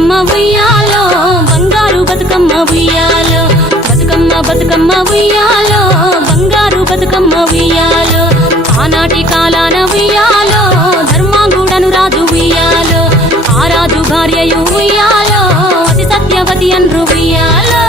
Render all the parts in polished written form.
బతుకమ్మ ఉయ్యాలో బంగారు బతుకమ్మ ఉయ్యాలో బతుకమ్మ బతుకమ్మ ఉయ్యాలో బంగారు బతుకమ్మ ఉయ్యాలో ఆనాటి కాలాన ఉయ్యాలో ధర్మాంగుడను రాజు ఉయ్యాలో ఆ రాజు భార్యయు ఉయ్యాలో అతి సత్యవతి అన్రు ఉయ్యాలో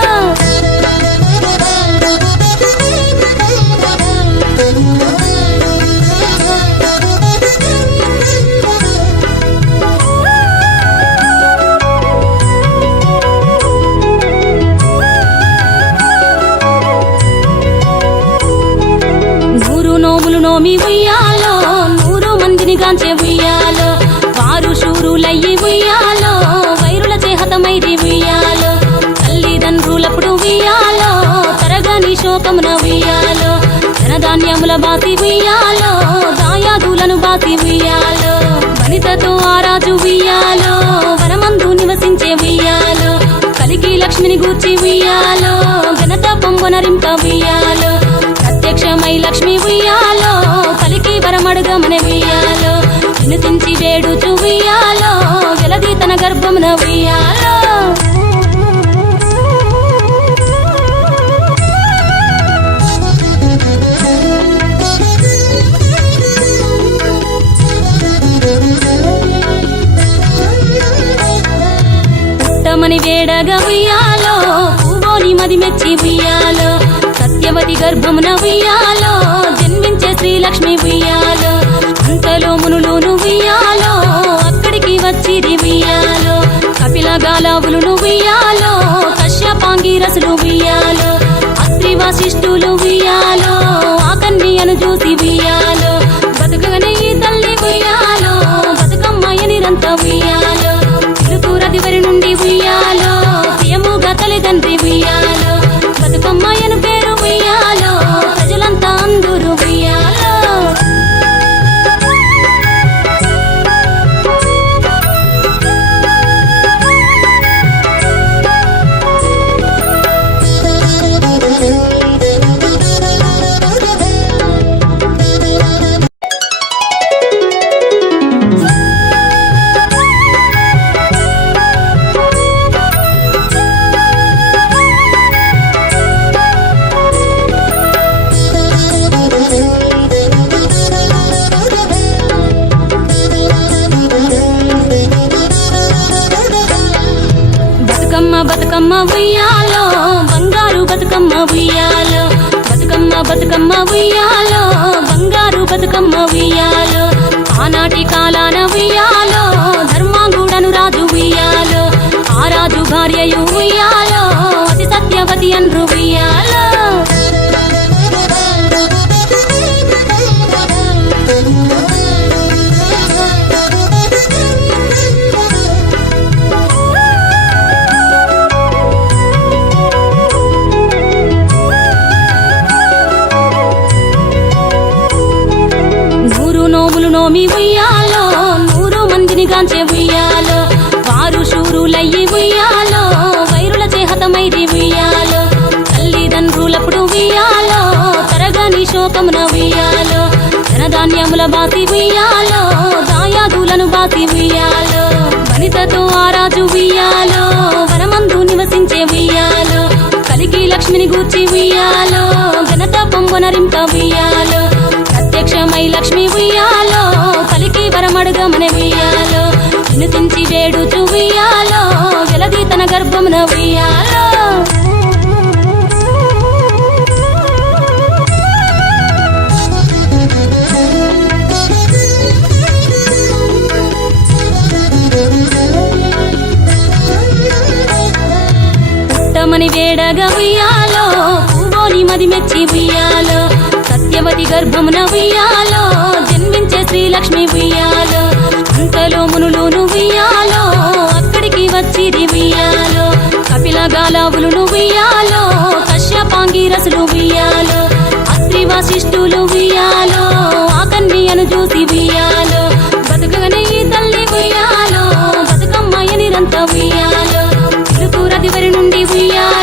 నోమి ఉయ్యాలో 100 మందిని గాంచే ఉయ్యాలో వారు శూరులయ్యి ఉయ్యాలో వైరుల చేహతమైరి ఉయ్యాలో తల్లిదండ్రులప్పుడు ఉయ్యాలో తరగని శోకమున ఉయ్యాలో ధనధాన్యముల బాసి ఉయ్యాలో దాయాదులను బాసి ఉయ్యాలో వనితతో ఆ రాజు ఉయ్యాలో వనమందు నివసించే ఉయ్యాలో కలికి లక్ష్మిని గూర్చి ఉయ్యాలో ఘనత పొంగొనరింప ఉయ్యాలో ప్రత్యక్షమై లక్ష్మి ఉయ్యాలో కలికి వరమడుగమని ఉయ్యాలో వినుతించి వేడుచు ఉయ్యాలో వెలది తన గర్భమున ఉయ్యాలో పుట్టమని వేడగా ఉయ్యాలో పూవోని మది మెచ్చి ఉయ్యాలో సత్యవతి గర్భమున ఉయ్యాలో జన్మించే శ్రీలక్ష్మి ఉయ్యాలో అంతలో మునులును ఉయ్యాలో అక్కడికి వచ్చిరి ఉయ్యాలో కపిల గాలావులును ఉయ్యాలో కశ్యపాంగిరసులు ఉయ్యాలో అత్రి వశిష్ఠులు ఉయ్యాలో ఆ కన్యను చూసి ఉయ్యాలో బతుకగనే ఈ తల్లి ఉయ్యాలో బతుకమ్మయ్య నిరంత ఉయ్యాలో పిలుపురదివరి నుండి ఉయ్యాలో ప్రియముగా తల్లిదండ్రి ఉయ్యాలో బతుకమ్మయ్యను పేరు ఉయ్యాలో ప్రజలంతా అందరూ ఉయ్యాలో బతుకమ్మ ఉయ్యాలో బంగారు బతుకమ్మ ఉయ్యాలో బతుకమ్మ బతుకమ్మ ఉయ్యాలో బంగారు బతుకమ్మ ఉయ్యాలో ఆనాటి కాలాన ఉయ్యాలో ధర్మాంగుడను రాజు ఉయ్యాలో ఆ రాజు భార్యయు ఉయ్యాలో అతి సత్యవతి అన్రు ఉయ్యాలో నోమి ఉయ్యాలో 100 మందిని గాంచే ఉయ్యాలో వారు శూరులయ్యి ఉయ్యాలో వైరుల చేహతమైరి ఉయ్యాలో తల్లిదండ్రులప్పుడు ఉయ్యాలో తరగని శోకమున ఉయ్యాలో ధనధాన్యముల బాసి ఉయ్యాలో దాయాదులను బాసి ఉయ్యాలో వనితతో ఆ రాజు ఉయ్యాలో వనమందు నివసించే ఉయ్యాలో కలికి లక్ష్మిని గూర్చి ఉయ్యాలో ఘనత పొంగొనరింప ఉయ్యాలో ప్రత్యక్షమై లక్ష్మి ఉయ్యాలో కలికి వరమడుగమని ఉయ్యాలో వినుతించి వేడుచు ఉయ్యాలో వెలది తన గర్భమున ఉయ్యాలో పుట్టమని వేడగా ఉయ్యాలో పూవోని మది మెచ్చి ఉయ్యాలో సత్యవతి గర్భమున ఉయ్యాలో జన్మించే శ్రీలక్ష్మి ఉయ్యాలో అంతలో మునులును ఉయ్యాలో అక్కడికి వచ్చిరి ఉయ్యాలో కపిల గాలావులును ఉయ్యాలో కశ్యపాంగిరసులు ఉయ్యాలో అత్రి వశిష్ఠులు ఉయ్యాలో ఆ కన్యను చూసి ఉయ్యాలో బతుకగనే ఈ తల్లి ఉయ్యాలో బతుకమ్మయ్య నిరంత ఉయ్యాలో పిలుపురదివరి నుండి ఉయ్యాలో